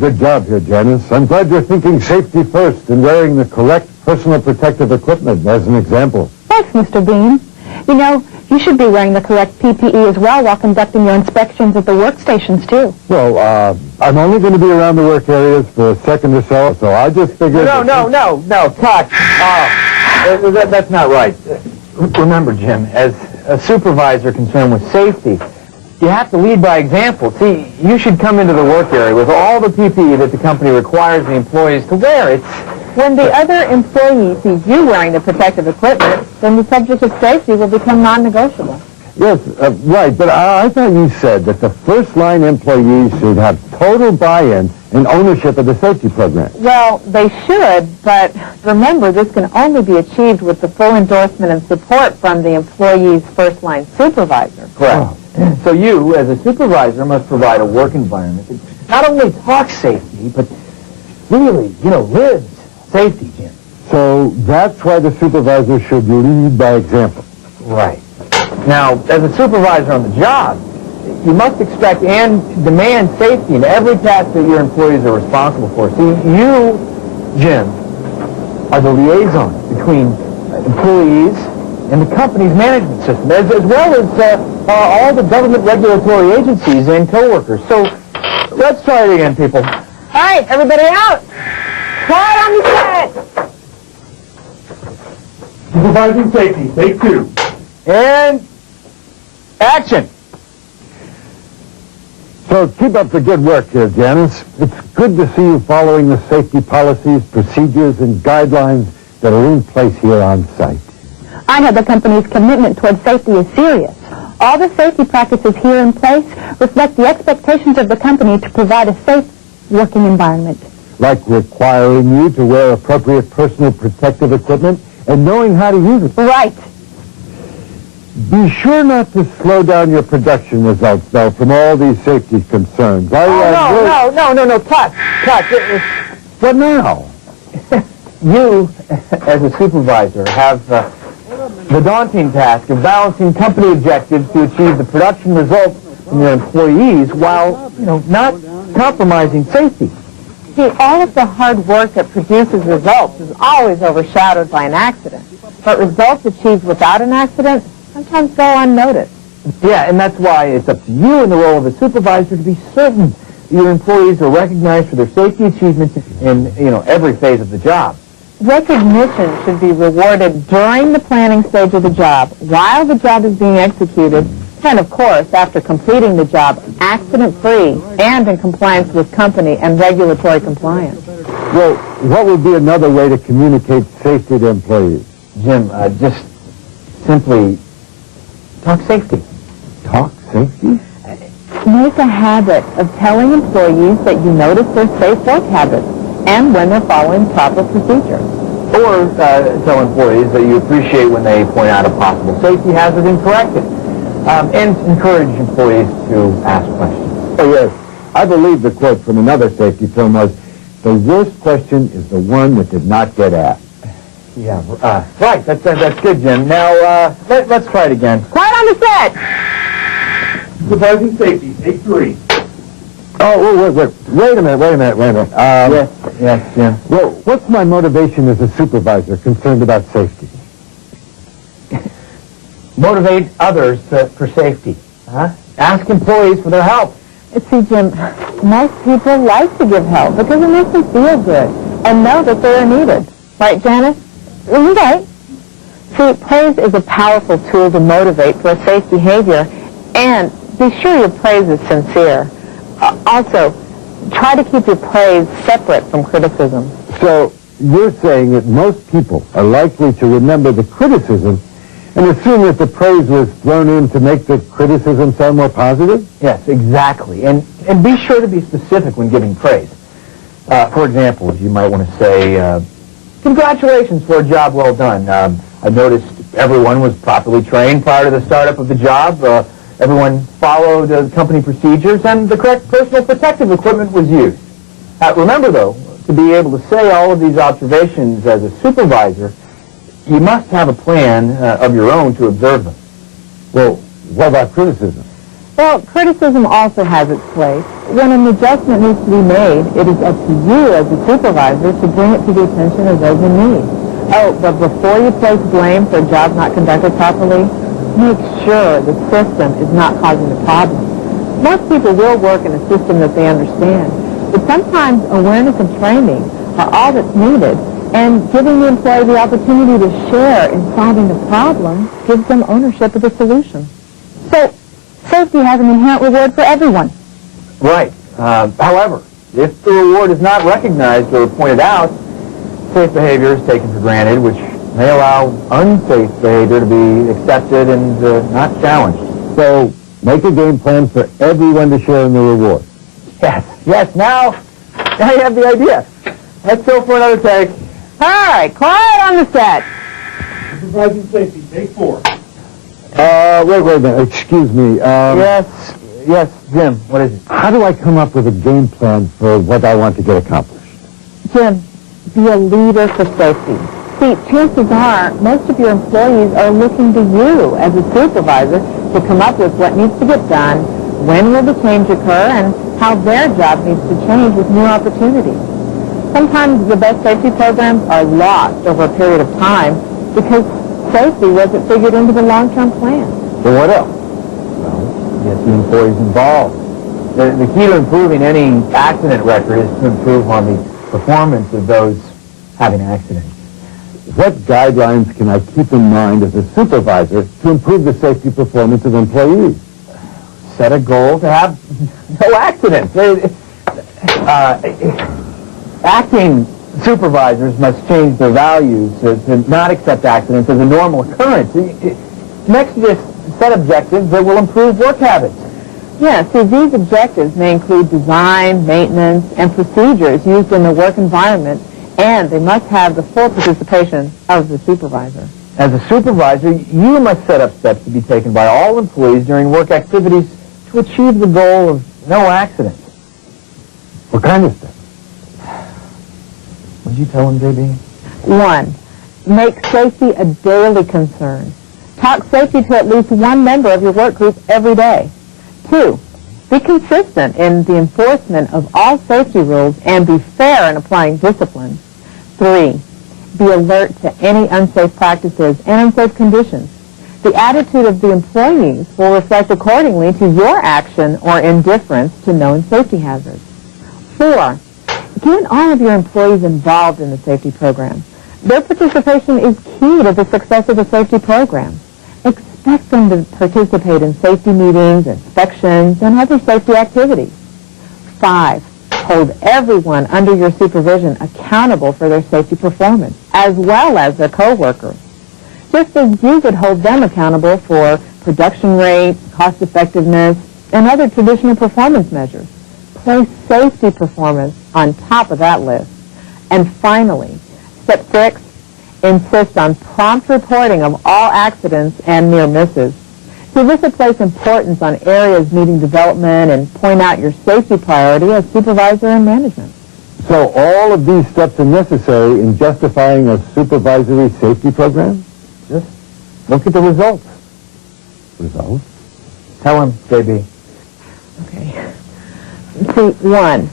good job here, Janice. I'm glad you're thinking safety first and wearing the correct personal protective equipment as an example. Thanks, Mr. Bean. You know, you should be wearing the correct PPE as well while conducting your inspections at the workstations, too. Well, I'm only going to be around the work areas for a second or so I just figured... No, cut. That's not right. Remember, Jim, as a supervisor concerned with safety, you have to lead by example. See, you should come into the work area with all the PPE that the company requires the employees to wear. When the other employee sees you wearing the protective equipment, then the subject of safety will become non-negotiable. Yes, right, but I thought you said that the first-line employees should have total buy-in and ownership of the safety program. Well, they should, but remember, this can only be achieved with the full endorsement and support from the employee's first-line supervisor. Correct. Oh. So you, as a supervisor, must provide a work environment that not only talks safety, but really, lives safety, Jim. So that's why the supervisor should lead by example. Right. Now, as a supervisor on the job, you must expect and demand safety in every task that your employees are responsible for. See, you, Jim, are the liaison between employees and the company's management system, as well as all the government regulatory agencies and coworkers. So, let's try it again, people. All right, everybody out. Quiet on the set. Supervising safety, take 2. And action. So keep up the good work here, Janice. It's good to see you following the safety policies, procedures, and guidelines that are in place here on site. I know the company's commitment toward safety is serious. All the safety practices here in place reflect the expectations of the company to provide a safe working environment. Like requiring you to wear appropriate personal protective equipment and knowing how to use it. Right. Be sure not to slow down your production results, though, from all these safety concerns. No, cut. What now? You, as a supervisor, have the daunting task of balancing company objectives to achieve the production results from your employees while, not compromising safety. See, all of the hard work that produces results is always overshadowed by an accident. But results achieved without an accident sometimes go unnoticed. Yeah, and that's why it's up to you in the role of a supervisor to be certain that your employees are recognized for their safety achievements in, every phase of the job. Recognition should be rewarded during the planning stage of the job, while the job is being executed, and of course, after completing the job accident-free and in compliance with company and regulatory compliance. Well, what would be another way to communicate safety to employees? Jim, just simply talk safety. Talk safety? Make a habit of telling employees that you notice their safe work habits and when they're following proper procedures. Or tell employees that you appreciate when they point out a possible safety hazard and correct it. And encourage employees to ask questions. Oh, yes. I believe the quote from another safety film was, "The worst question is the one that did not get asked." Yeah, right. That's good, Jim. Now, let's try it again. Quiet on the set! Supervising safety, take 3. Oh, wait a minute. Yes, Jim. Well, what's my motivation as a supervisor concerned about safety? Motivate others for safety. Ask employees for their help. See, Jim, most people like to give help because it makes them feel good and know that they are needed. Right, Janice? Right. See, praise is a powerful tool to motivate for a safe behavior, and be sure your praise is sincere. Also, try to keep your praise separate from criticism. So, you're saying that most people are likely to remember the criticism and assume that the praise was thrown in to make the criticism sound more positive? Yes, exactly. And be sure to be specific when giving praise. For example, you might want to say, congratulations for a job well done. I've noticed everyone was properly trained prior to the startup of the job. Everyone followed the company procedures, and the correct personal protective equipment was used. Remember, though, to be able to say all of these observations as a supervisor, you must have a plan of your own to observe them. Well, what about criticism? Well, criticism also has its place. when an adjustment needs to be made, it is up to you as a supervisor to bring it to the attention of those in need. Oh, but before you place blame for a job not conducted properly, make sure the system is not causing the problem. Most people will work in a system that they understand, but sometimes awareness and training are all that's needed, and giving the employee the opportunity to share in solving the problem gives them ownership of the solution. So, safety has an inherent reward for everyone. Right. However, if the reward is not recognized or pointed out, safe behavior is taken for granted, which may allow unsafe behavior to be accepted and not challenged. So, make a game plan for everyone to share in the reward. Yes, now you have the idea. Let's go for another take. All right, quiet on the set. Supervising safety, take 4. Wait a minute, excuse me. Yes, Jim, what is it? How do I come up with a game plan for what I want to get accomplished? Jim, be a leader for safety. See, chances are most of your employees are looking to you as a supervisor to come up with what needs to get done, when will the change occur, and how their job needs to change with new opportunities. Sometimes the best safety programs are lost over a period of time because safety wasn't figured into the long-term plan. So what else? Well, get the employees involved. The key to improving any accident record is to improve on the performance of those having accidents. What guidelines can I keep in mind as a supervisor to improve the safety performance of employees? Set a goal to have no accidents. Acting supervisors must change their values to not accept accidents as a normal occurrence. Next, just set objectives that will improve work habits. Yeah, see, these objectives may include design, maintenance, and procedures used in the work environment, and they must have the full participation of the supervisor. As a supervisor, you must set up steps to be taken by all employees during work activities to achieve the goal of no accidents. What kind of steps? Would you tell him, JB? 1, make safety a daily concern. Talk safety to at least one member of your work group every day. 2, be consistent in the enforcement of all safety rules and be fair in applying discipline. 3, be alert to any unsafe practices and unsafe conditions. The attitude of the employees will reflect accordingly to your action or indifference to known safety hazards. 4, get all of your employees involved in the safety program. Their participation is key to the success of the safety program. Expect them to participate in safety meetings, inspections, and other safety activities. 5, hold everyone under your supervision accountable for their safety performance, as well as their co-workers, just as you would hold them accountable for production rates, cost effectiveness, and other traditional performance measures. Place safety performance on top of that list. And finally, step 6, insist on prompt reporting of all accidents and near misses. So this will place importance on areas needing development and point out your safety priority as supervisor and management. So all of these steps are necessary in justifying a supervisory safety program? Just look at the results. Results? Tell him, JB. Okay. See, 1,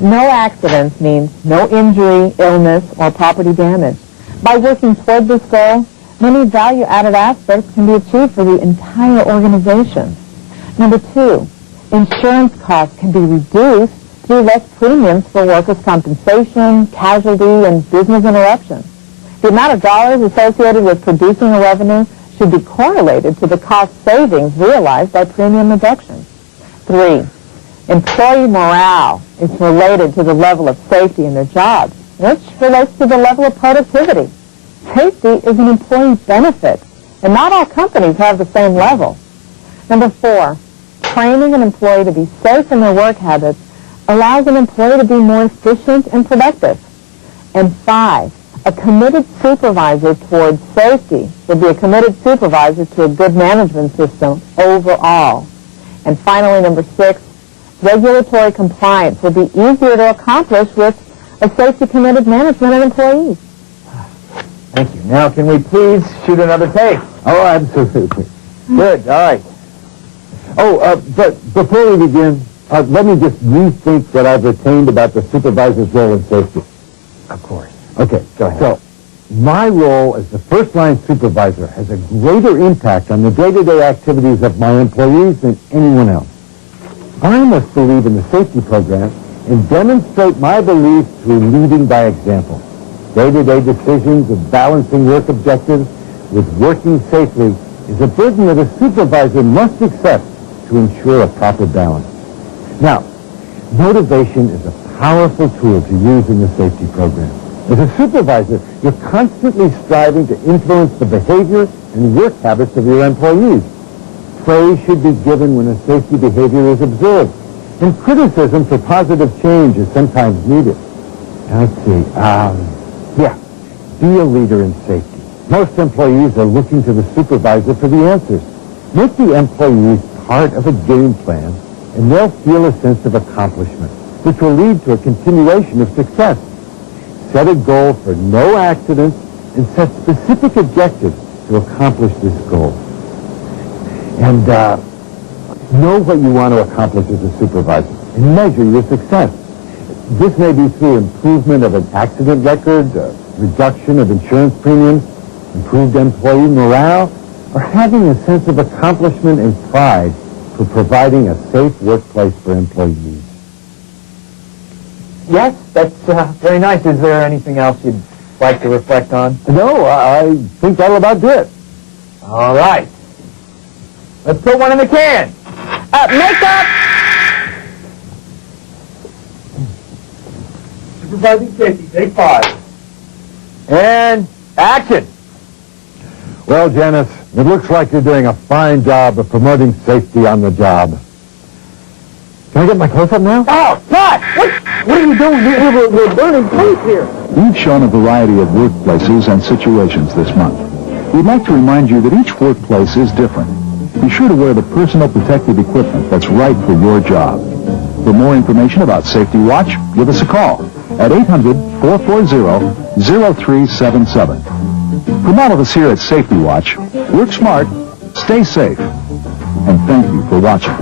no accidents means no injury, illness, or property damage. By working toward this goal, many value-added aspects can be achieved for the entire organization. Number 2, insurance costs can be reduced through less premiums for workers' compensation, casualty, and business interruption. The amount of dollars associated with producing a revenue should be correlated to the cost savings realized by premium reduction. 3, employee morale is related to the level of safety in their jobs, which relates to the level of productivity. Safety is an employee benefit, and not all companies have the same level. Number 4, training an employee to be safe in their work habits allows an employee to be more efficient and productive. And 5, a committed supervisor towards safety will be a committed supervisor to a good management system overall. And finally, number 6, regulatory compliance will be easier to accomplish with a safety-committed management of employees. Thank you. Now, can we please shoot another take? Oh, absolutely. Good. All right. Oh, but before we begin, Let me just rethink what I've retained about the supervisor's role in safety. Of course. Okay, Go ahead. So, my role as the first-line supervisor has a greater impact on the day-to-day activities of my employees than anyone else. I must believe in the safety program and demonstrate my belief through leading by example. Day-to-day decisions of balancing work objectives with working safely is a burden that a supervisor must accept to ensure a proper balance. Now, motivation is a powerful tool to use in the safety program. As a supervisor, you're constantly striving to influence the behavior and work habits of your employees. Praise should be given when a safety behavior is observed, and criticism for positive change is sometimes needed. Let's see, be a leader in safety. Most employees are looking to the supervisor for the answers. Make the employees part of a game plan, and they'll feel a sense of accomplishment, which will lead to a continuation of success. Set a goal for no accidents and set specific objectives to accomplish this goal. And know what you want to accomplish as a supervisor and measure your success. This may be through improvement of an accident record, reduction of insurance premiums, improved employee morale, or having a sense of accomplishment and pride for providing a safe workplace for employees. Yes, that's very nice. Is there anything else you'd like to reflect on? No, I think that'll about do it. All right. Let's put one in the can. Makeup! Supervising safety, take 5. And action. Well, Janice, it looks like you're doing a fine job of promoting safety on the job. Can I get my close-up now? Oh, God! What are you doing? We're burning paint here. We've shown a variety of workplaces and situations this month. We'd like to remind you that each workplace is different. Be sure to wear the personal protective equipment that's right for your job. For more information about Safety Watch, give us a call at 800-440-0377. From all of us here at Safety Watch, work smart, stay safe, and thank you for watching.